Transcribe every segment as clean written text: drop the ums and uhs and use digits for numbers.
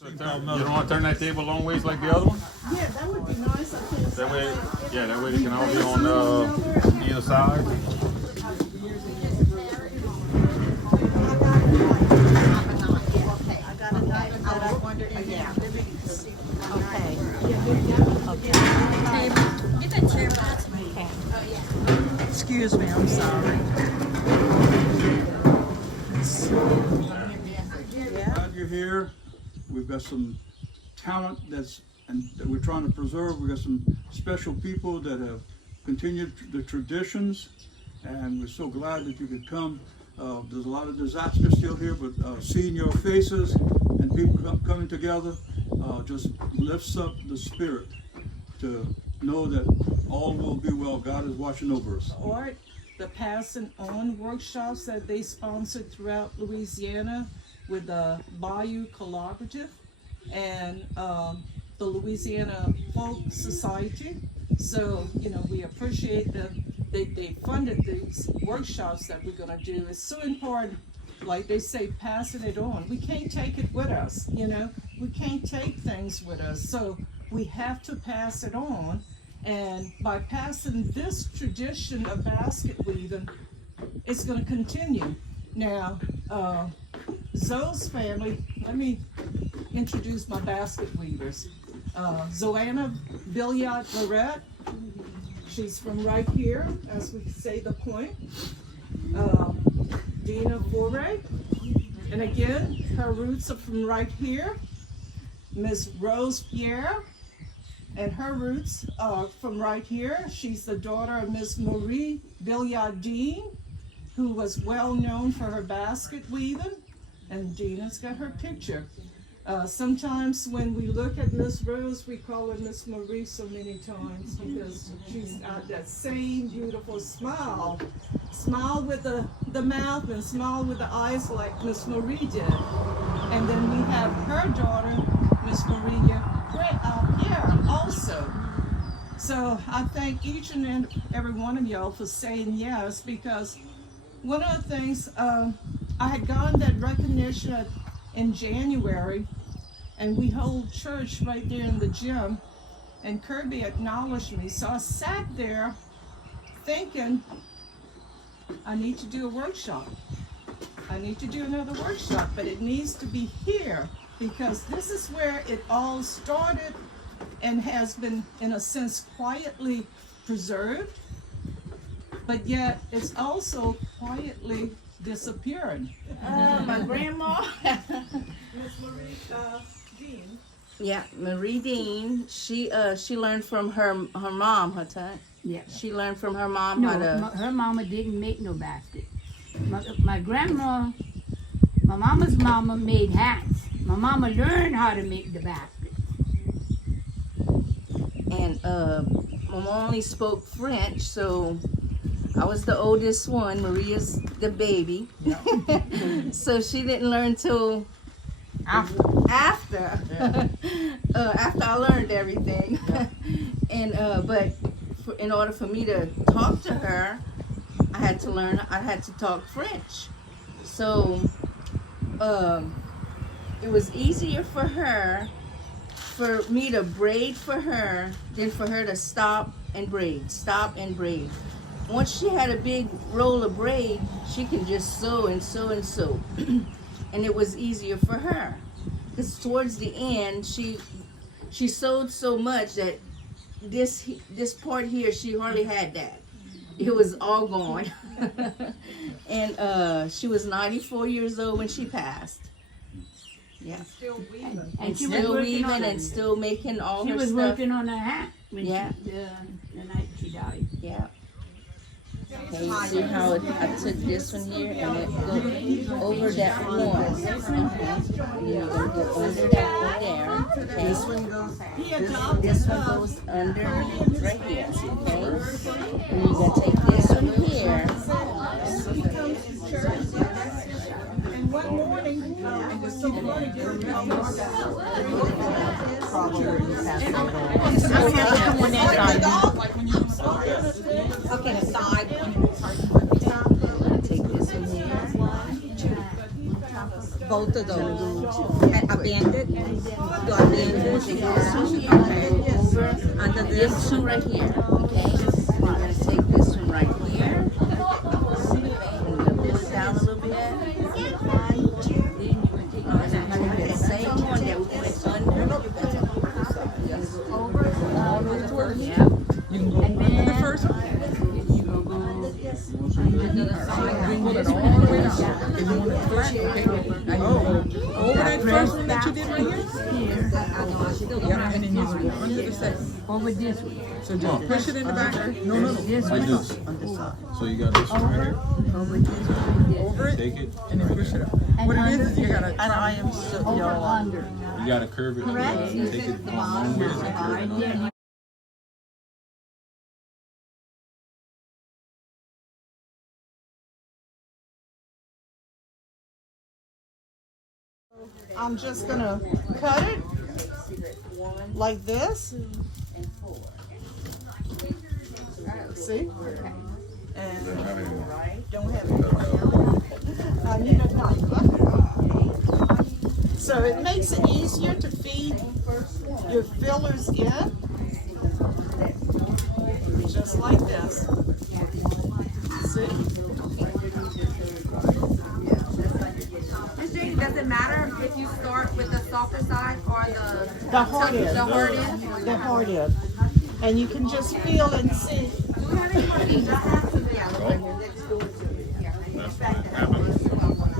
You don't want to turn that table a long ways like the other one? Yeah, that would be nice. I think That way, yeah, that way they can all be on either side. I got a knife that I wonder. Yeah. Okay. Get that chair back. Excuse me, I'm sorry. Glad you're here. We've got some talent that we're trying to preserve. We've got some special people that have continued the traditions, and we're so glad that you could come. There's a lot of disaster still here, but seeing your faces and people coming together just lifts up the spirit to know that all will be well. God is watching over us. Or the passing on workshops that they sponsored throughout Louisiana with the Bayou Collaborative and the Louisiana Folk Society. So, you know, we appreciate that they funded these workshops that we're gonna do. It's so important, like they say, passing it on. We can't take it with us, you know? We can't take things with us. So we have to pass it on. And by passing this tradition of basket weaving, it's gonna continue. Now, Zoe's family, let me introduce my basket weavers. Zoanna Billiard Lorette, she's from right here, as we say the point. Dina Foray, and again, her roots are from right here. Miss Rose Pierre, and her roots are from right here. She's the daughter of Miss Marie Billiardine, who was well known for her basket weaving, and Dina's got her picture. Sometimes when we look at Miss Rose, we call her Miss Marie so many times because she's got that same beautiful smile. Smile with the mouth and smile with the eyes like Miss Marie did. And then we have her daughter, Miss Maria Pierre, also. So I thank each and every one of y'all for saying yes, because one of the things, I had gotten that recognition in January, and we hold church right there in the gym, and Kirby acknowledged me. So I sat there thinking, I need to do a workshop. I need to do another workshop, but it needs to be here because this is where it all started and has been, in a sense, quietly preserved, but yet it's also quietly disappearing. My grandma. Miss Marie Dean. Yeah, Marie Dean. She learned from her mom. Her time. Yeah. She learned from her mom No, how to. her mama didn't make no basket. My grandma, my mama's mama made hats. My mama learned how to make the basket. And Mama only spoke French, so I was the oldest one. Maria's the baby. Yeah. So she didn't learn till after I learned everything. Yeah. And but in order for me to talk to her, I had to talk French. So it was easier for me to braid for her than for her to stop and braid. Once she had a big roll of braid, she can just sew and sew and sew. And it was easier for her. Because towards the end, she sewed so much that this part here, she hardly had that. It was all gone. And she was 94 years old when she passed. Yeah. Still weaving. And she was Still working weaving on and still making all She her was stuff. working on a hat when Yeah. the night she died. Yeah. Okay, you see how I took this one here and it go over that one. And you're gonna go under that one there. Okay. This one goes under right here. Okay. And you're gonna take this one here. And one morning, it was so funny. Okay, side. Take this one here. both of those. And a bandit? Do a bandit? Over Under this this? one right here. Okay. We're gonna take this one right here. And we're gonna pull it down a little bit. The same one that we went under. Yeah. And then The first one? Over that first one that you did right here? Yeah, and then you go under the second. over this one. So just push it in the back. No. This Like one. this. So you got this one right here. Over it, Take it. and then push it up. What it is you gotta. And I am so Over under. You gotta curve it. Take it one way and then curve it another. I'm just gonna cut it like this. See? And don't have it. I need a knife. So it makes it easier to feed your fillers in. Just like this. See? Miss Jane, does it matter if you start with the softer side or The hard end. the hard end? The hard end. And you can just feel and see. Do we have any more beans?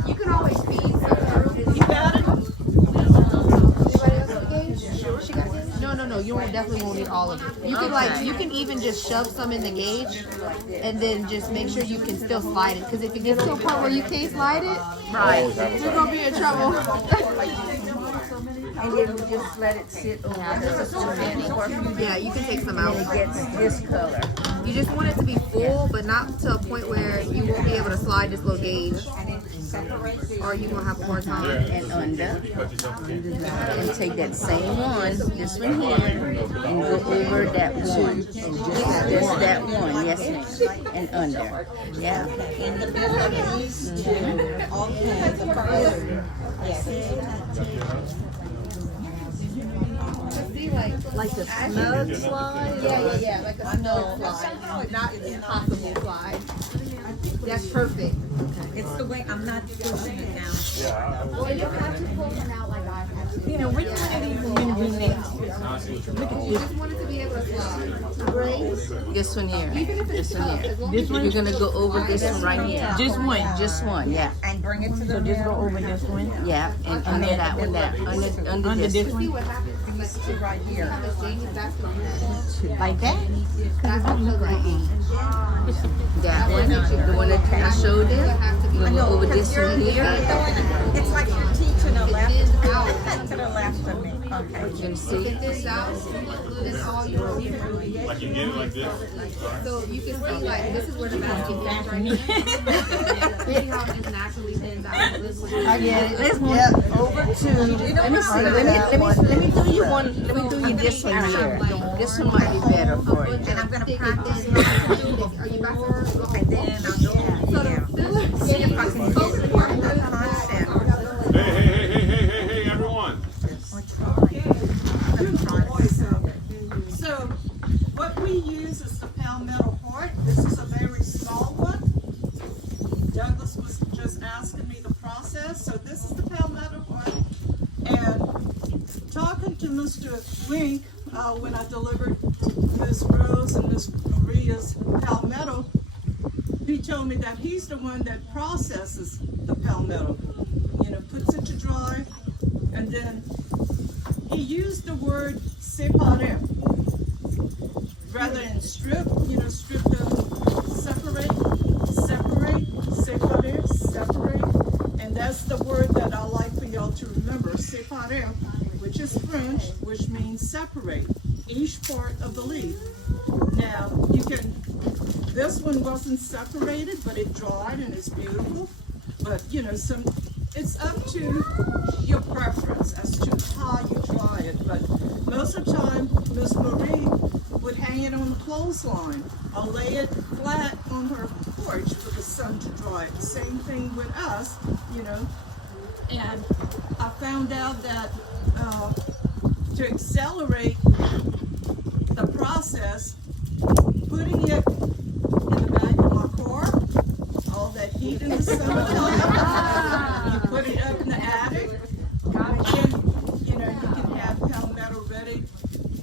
You can always feed some through. You got it? No, you definitely won't need all of it. You can you can even just shove some in the gauge, and then just make sure you can still slide it. Because if it gets to a point where you can't slide it, you're gonna be in trouble. And then we just let it sit over Yeah, you can take some out. and it gets this color. You just want it to be full, but not to a point where you won't be able to slide this little gauge, or you gonna have a hard time. And under. And take that same one, this one here, and go over that one. Just that one, yes ma'am. And under. Yeah. In the middle of these two. Okay, the first. Yes. Like the snug slide. Yeah. Like a snow slide. Not an impossible slide. That's perfect. It's the way I'm not pushing it now. Well, you have to pull them out like I have to. You know, which one of these is going to be next? You just want it to be able to slide. Braids. This one here. This one here. This You're gonna go over this one right here. Just one. Just one, yeah. And bring it to the middle. over this one. Yeah, and under that one, under this one. See what happens Right here. like that. That one, the one that I showed you. We'll go over this one here. It's like you're teaching a left to the left of me. Okay. You can see. This out. This all your. Like you get it like this. So you can see like this is where the basket is right here. See how it just naturally thins out. I get it. Let's over to. Let me see. Let me do you one. Let me do you this one here. This one might be better for you. And I'm going to practice. Are you back over? And then I'll go here. See if I can get the concept. Hey, everyone. So what we use is the palmetto heart. This is a very small one. Douglas was just asking me the process. So this is the palmetto heart. And talking to Mr. Wink when I delivered Miss Rose and Miss Maria's palmetto, he told me that he's the one that processes the palmetto. You know, puts it to dry, and then he used the word separer rather than strip. You know, strip the separate, separer, separate, and that's the word that I like for y'all to remember. Separer, which is French, which means separate each part of the leaf. Now you can. This one wasn't separated, but it dried and it's beautiful. But you know, it's up to your preference as to how you dry it. But most of the time, Miss Marie would hang it on the clothesline or lay it flat on her porch for the sun to dry it. Same thing with us, you know. And I found out that to accelerate the process, putting it in the back of my car, all that heat in the summertime, you put it up in the attic, and you know, you can have palmetto ready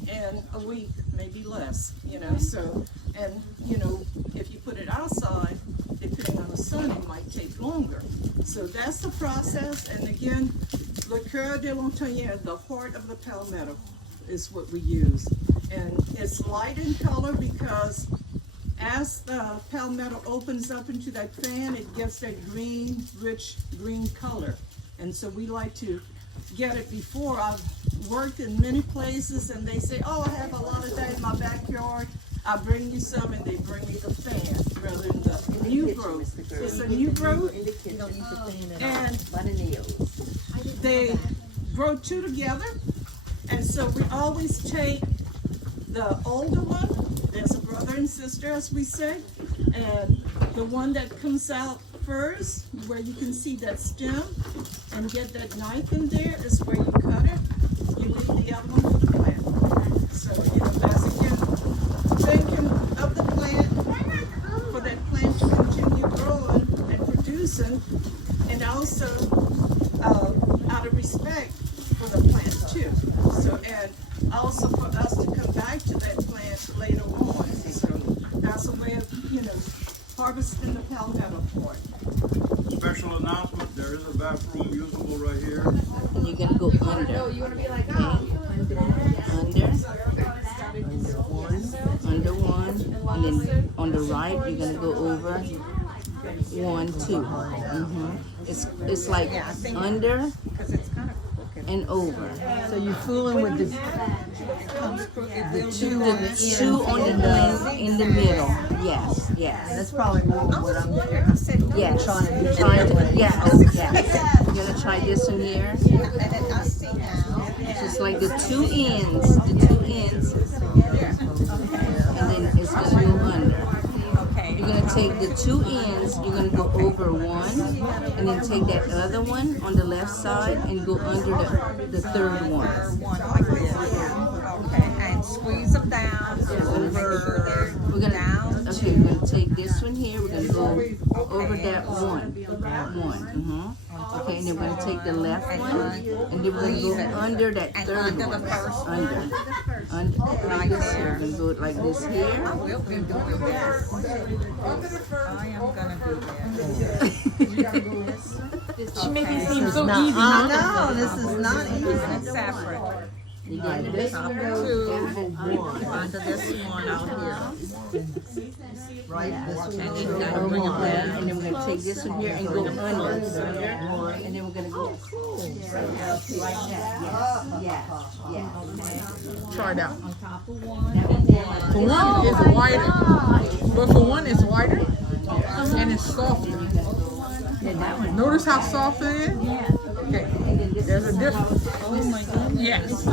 in a week, maybe less, you know, so, and you know, if you put it outside, depending on the sun, it might take longer. So that's the process, and again, le cœur de l'Ontario, the heart of the palmetto, is what we use. And it's light in color because as the palmetto opens up into that fan, it gets that green, rich green color. And so we like to get it before. I've worked in many places and they say, oh, I have a lot of that in my backyard. I bring you some, and they bring me the fan rather than the new growth. It's a new growth, and they grow two together. And so we always take the older one, there's a brother and sister as we say, and the one that comes out first, where you can see that stem and get that knife in there, is where you cut it. You leave the other one for the plant. So, you know, that's again thinking of the plant, for that plant to continue growing and producing, and also out of respect for the plant too. So, and also for us to come back to that plant later on. So that's a way of, you know, harvesting the palmetto for it. Special announcement, there is a bathroom usable right here. And you're gonna go under. Okay. Under one, and then on the right you're gonna go over 1, 2. It's like under and over. So you're fooling with the two on the Two on the end in the middle. Yes, yes. That's probably more than what I'm doing. Yes. Trying to do. Yes, yes. You're gonna try this one here. Just like the two ends, and then it's gonna go under. You're gonna take the two ends, you're gonna go over one, and then take that other one on the left side and go under the third one. Like this. Okay, and squeeze them down over. We're gonna we're gonna take this one here, we're gonna go over that one. Okay, and then we're gonna take the left one, and then we're gonna go under that third one. Under like this here. We're gonna go like this here. We'll be doing this. I am gonna do this. She makes it seem so easy. No, this is not easy. It's separate. You get This it? one goes over one. Under this one out here. Right, this one And goes then we're over gonna bring it one. down, and then we're gonna take this one here and go under, and then we're gonna go like that. Yes, yes. Try that. That For one, it's wider. But for one, it's wider and it's softer. Notice how soft it is? Okay, there's a difference. Oh my goodness. Yes.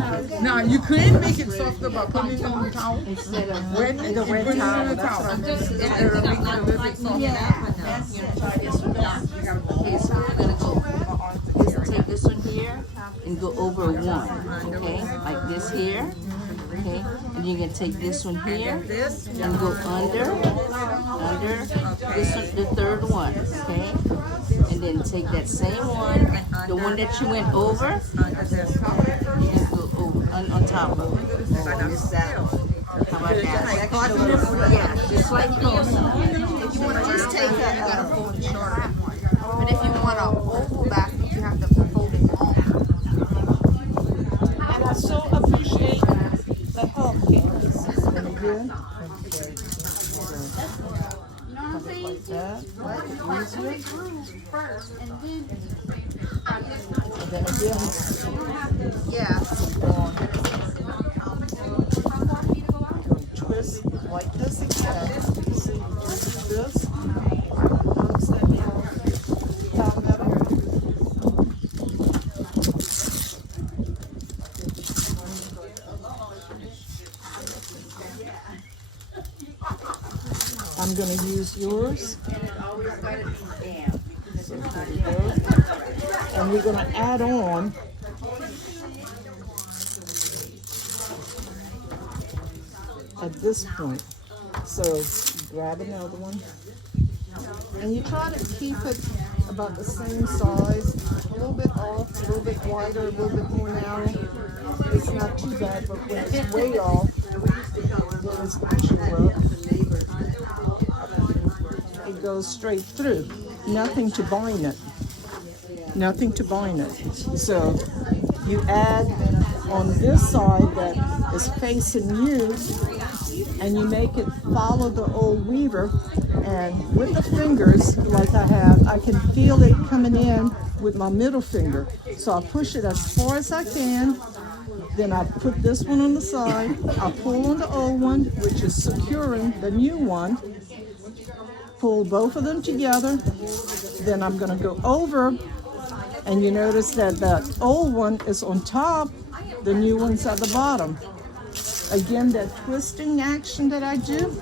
Now you can make it softer by putting it on the towel. Instead of Wet it, put it on the towel. It'll make it a little bit softer. that's gonna try this one now. Okay, so we're gonna go. Take this one here and go over one. Okay, like this here. Okay, and you're gonna take this one here and go under this one, the third one. Okay, and then take that same one, the one that you went over, and go over on top of it. How about that? Yeah, just like this. If you want to just take that, you gotta fold it shorter. But if you want an oval back, you have to fold it long. And I so appreciate the help here. Yeah. Twist like this again. See, this. Notice that palmetto. I'm gonna use yours. And it always gotta be damp. So here we go. And we're gonna add on at this point. So grab another one. And you try to keep it about the same size, a little bit off, a little bit wider, a little bit more narrow. It's not too bad, but when it's way off, then it's not too up. It goes straight through. Nothing to bind it. Nothing to bind it. So you add on this side that is facing you, and you make it follow the old weaver, and with the fingers like I have, I can feel it coming in with my middle finger. So I push it as far as I can, then I put this one on the side, I pull on the old one, which is securing the new one, pull both of them together, then I'm gonna go over, and you notice that that old one is on top, the new one's at the bottom. Again, that twisting action that I do,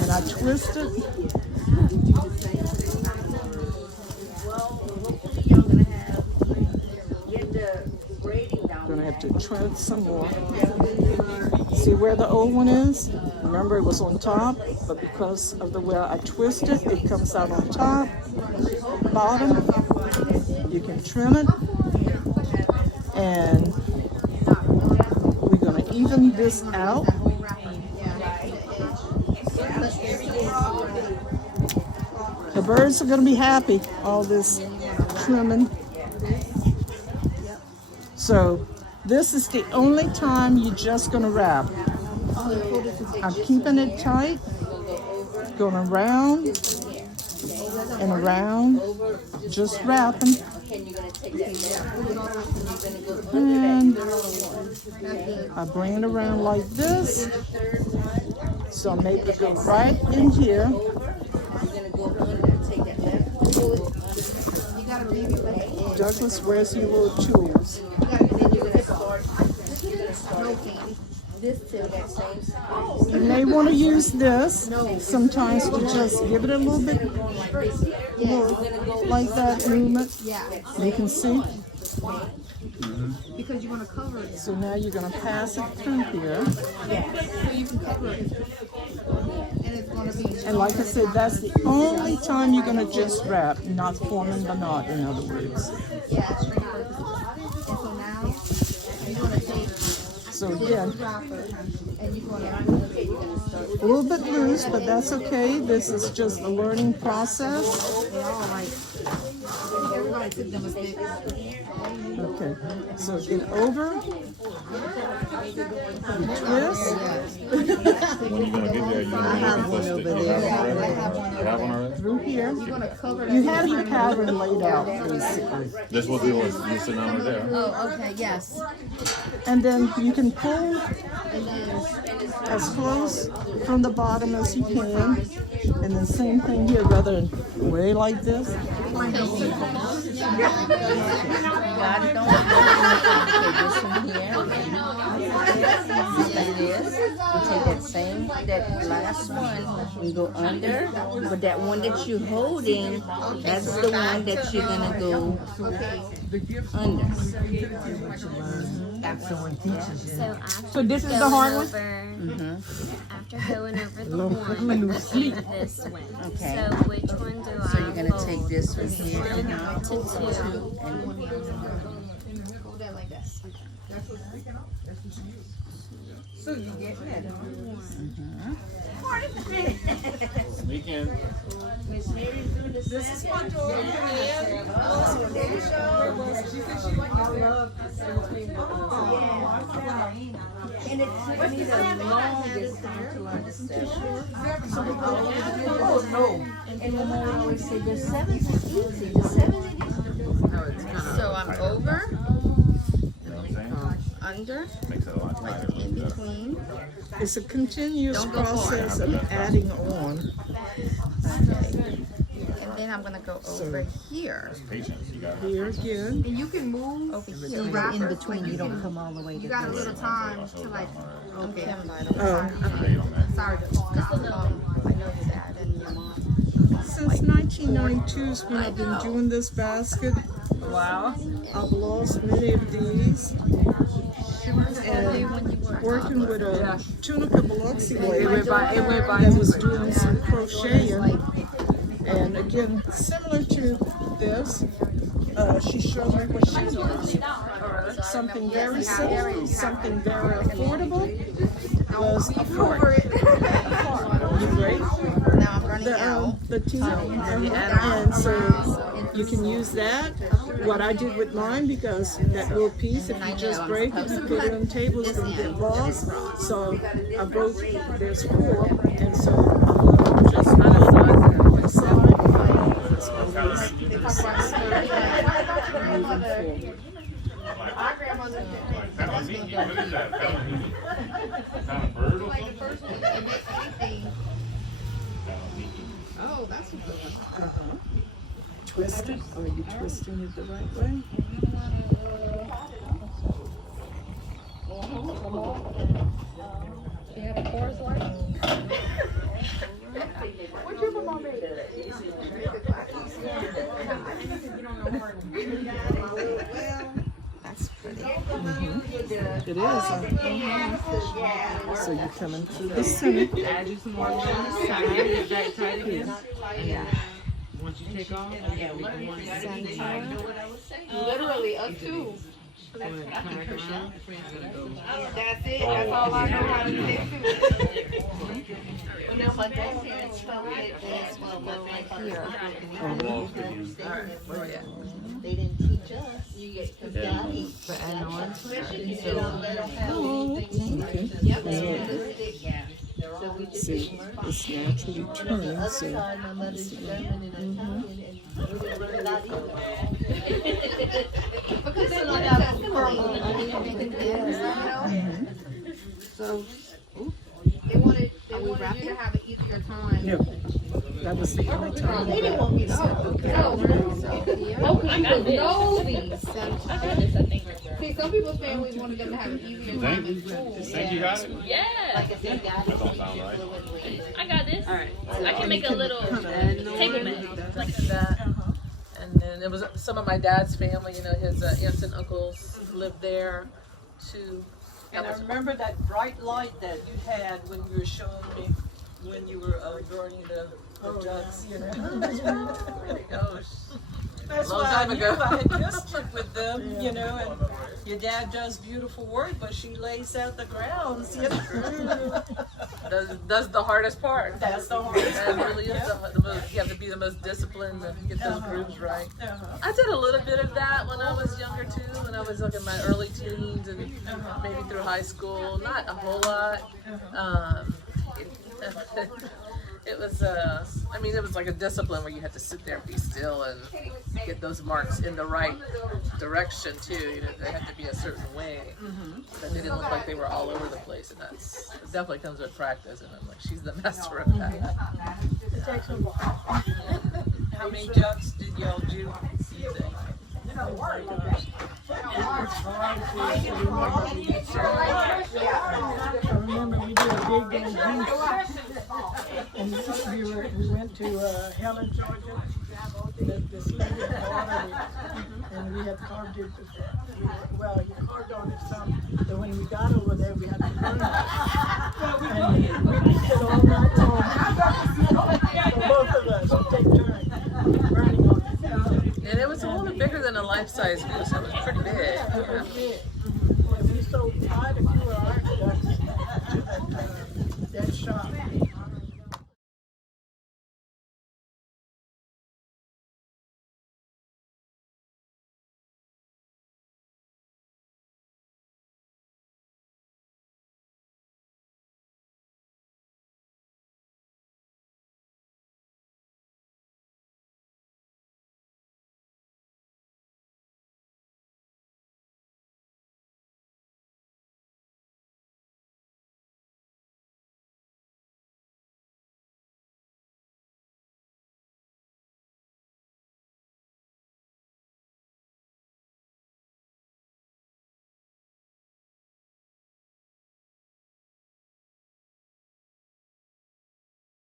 and I twist it. Gonna have to trim some more. See where the old one is? Remember it was on top, but because of the way I twist it, it comes out on top, bottom. You can trim it. And we're gonna even this out. The birds are gonna be happy, all this trimming. So this is the only time you're just gonna wrap. I'm keeping it tight, going around and around, just wrapping. And I bring it around like this. So I make it go right in here. Douglas, where's your little tools? You may want to use this sometimes to just give it a little bit more like that movement. You can see. Because you want to cover it. So now you're going to pass it through here. So you can cover it. And it's going to be. And like I said, that's the only time you're going to just wrap, not forming the knot, in other words. Yeah, straight purposes. And so now you're going to take So again, wrapper and you're going to a little bit loose, but that's okay. This is just a learning process. everybody took them mistakes. Okay, so get over, twist. When you gonna get there, you have one over there. You have one already? Through here. You're going to cover it. You have your pattern laid out, basically. This will be what you're sitting over there. Oh, okay, yes. And then you can pull as close from the bottom as you can. And then same thing here, rather than way like this. God, don't take this one here. Like this. You take that same, that last one, and go under. But that one that you're holding, that's the one that you're gonna go under. So this is the hard one? After going over the one, this one. Okay. So which one do I So you're gonna hold? take this one here. To two. And Hold that like this. So you get that. Sneak in. This is my daughter, man. it took me the longest time to understand. Oh, no. And the more I always say, the seventh is easy. The seventh is easy. So I'm over, You know what I'm saying? under, Makes it a lot tighter. In between. It's a continuous Don't go far. process of adding on. and then I'm gonna go over here. Patience. You got Here again. And you can move Over the here. wrapper. In between, you don't come all the way. You got a little time to like. Okay. Oh, Sorry to I know that, and since 1992 is when I've been doing this basket. Wow. I've lost many of these. And working with a Tunica Biloxi lady that was doing some crocheting. And again, similar to this, she showed me what she did. Something very simple, something very affordable. Was a fork. Right? Now I'm running out. The tea. And so you can use that. What I did with mine, because that little piece, if you just break it, you put it on the table, it's going to get lost. So I broke, there's 4, and so I'm just moving forward. My grandmother What is that? Kind of bird or something? Oh, that's a good one. Twist it. Are you twisting it the right way? You have a chorus line? What's your mama made? That's pretty. It is. So you come into the center. Add you some more on the side. Is that tight again? Yeah. Once you take off, yeah, we can one Literally a 2. come back around. That's it. That's all I know how to do too. Now my grandparents spelled it as well, but right here. They didn't teach us. You get because Daddy. But add on. So we just See, it's naturally turned. So my mother's German and Italian Because then I got purple. So They wanted you to have an easier time. yeah, that was the only time. They didn't want me to know these. See, some people's families wanted them to have an easier time in school. Think you got it? Yeah. That don't sound right. I got this. All right. I can make a little table mat. Like that. And then it was some of my dad's family, you know, his aunts and uncles lived there too. And I remember that bright light that you had when you were showing me when you were burning the ducks, you know. Gosh. That's Long why time I knew ago. I had visited with them, you know, and your dad does beautiful work, but she lays out the grounds, you know. That's the hardest part. That's the hardest That part. really is Yeah. the most, you have to be the most disciplined to get those grooves right. I did a little bit of that when I was younger too, when I was like in my early teens and maybe through high school. Not a whole lot. It was, I mean, it was like a discipline where you had to sit there and be still and get those marks in the right direction too. You know, they had to be a certain way, but they didn't look like they were all over the place. And that's it definitely comes with practice. And I'm like, she's the master of that. It takes a while. How many ducks did y'all do, you think? I remember we did a big and we went to Helen, Georgia. The slave and we had carved it. Well, you carved on it some, but when we got over there, we had to burn it. And we did it all night long. So both of us would take turns burning on it. And it was a little bit bigger than a life-size goose. It